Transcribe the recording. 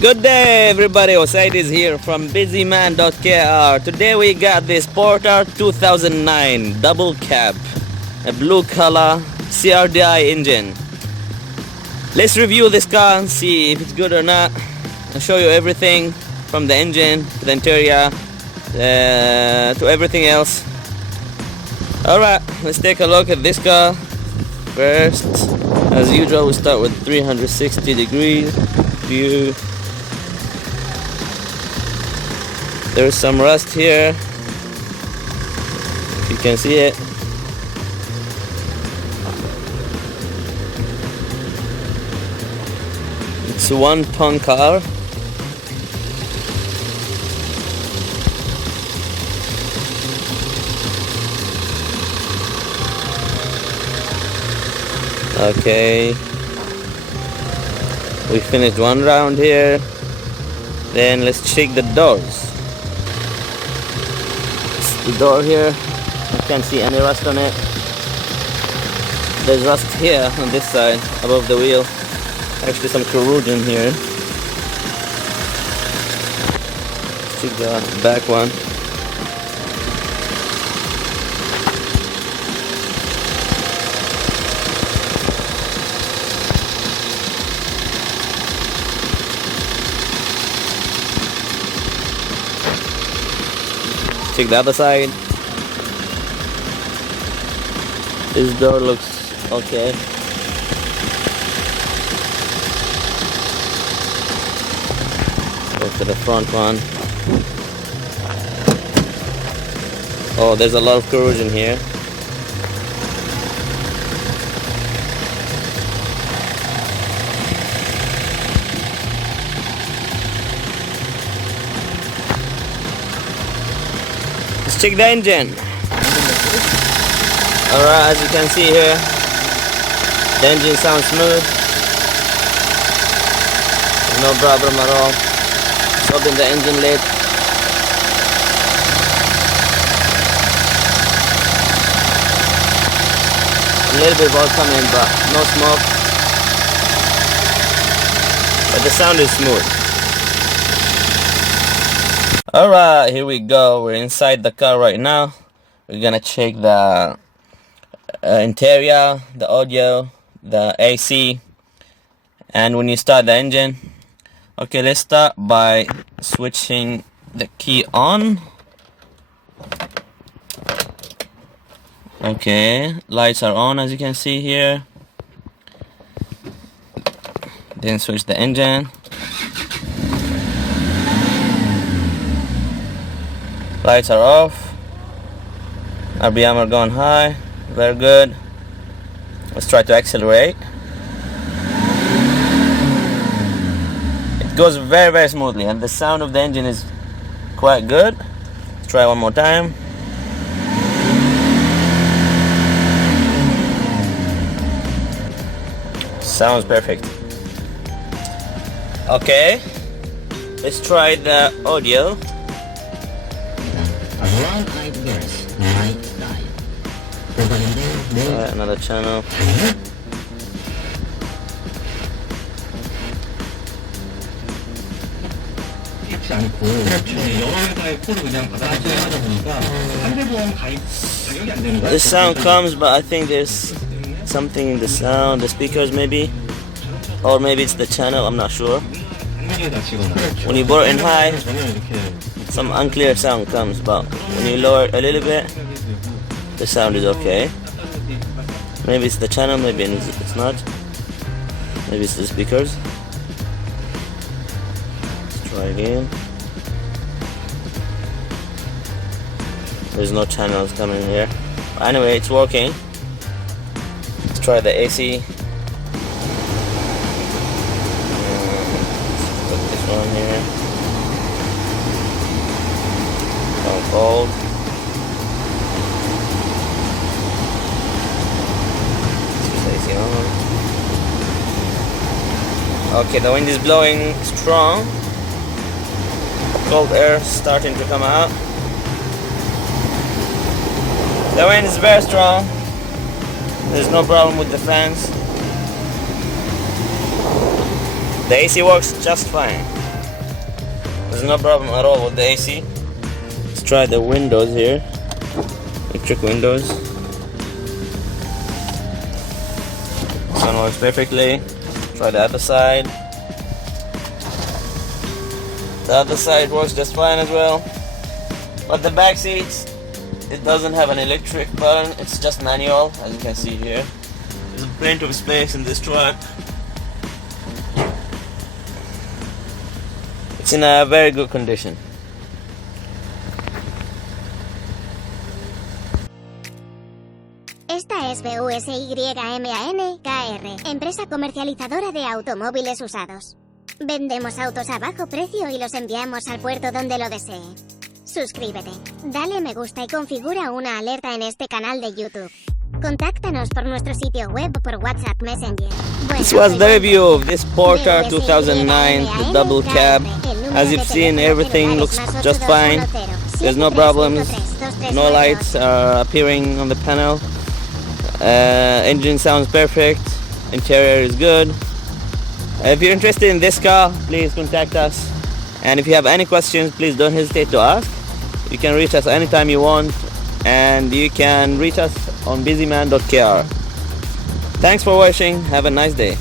Good day everybody, USADOS here from busyman.kr. Today we got this PORTER 2009 double cab, a blue color CRDI engine. Let's review this car and see if it's good or not. I'll show you everything from the engine to the interior to everything else. Alright, let's take a look at this car. First, as usual, we start with 360 degrees view. There's some rust here, if you can see it. It's a one-ton car. Okay, we finished one round here. Then let's check the doors. The door here, I can't see any rust on it. There's rust here on this side above the wheel. Actually some corrosion here. Let's check the back one. Check the other side. This door looks okay. Go to the front one. Oh, there's a lot of corrosion here. Let's check the engine. Alright, as you can see here, the engine sounds smooth. No problem at all. Let's open the engine lid. A little bit of oil coming, but no smoke. But the sound is smooth. Alright, here we go. We're inside the car right now. We're gonna check the interior, the audio, the AC, and when you start the engine. Okay, let's start by switching the key on. Okay, lights are on as you can see here. Then switch the engine. Lights are off. RPM are going high. Very good. Let's try to accelerate. It goes very, very smoothly, and the sound of the engine is quite good. Let's try one more time. Sounds perfect. Okay, let's try the audio. Alright, another channel. The sound comes, but I think there's something in the sound, the speakers maybe, or maybe it's the channel, I'm not sure. When you put it in high, some unclear sound comes, but when you lower it a little bit, the sound is okay. Maybe it's the channel, maybe it's not. Maybe it's the speakers. Let's try again. There's no channels coming here. Anyway, it's working. Let's try the AC. Let's put this one here. On cold. AC on. Okay, the wind is blowing strong. Cold air starting to come out. The wind is very strong. There's no problem with the fans. The AC works just fine. There's no problem at all with the AC. Let's try the windows here. Electric windows. This one works perfectly. Try the other side. The other side works just fine as well. But the back seats, it doesn't have an electric button, it's just manual, as you can see here. There's plenty of space in this truck. It's in a very good condition. Esta es BUSYMAN.KR, empresa comercializadora de automóviles usados. Vendemos autos a bajo precio y los enviamos al puerto donde lo desee. Suscríbete, dale me gusta y configura una alerta en este canal de YouTube. Contáctanos por nuestro sitio web o por WhatsApp Messenger. This was the review of this Porter 2009, the double cab. As you've seen, everything looks just fine. There's no problems, no lights are appearing on the panel. Engine sounds perfect, interior is good. If you're interested in this car, please contact us. And if you have any questions, please don't hesitate to ask. You can reach us anytime you want, and you can reach us on busyman.kr. Thanks for watching. Have a nice day.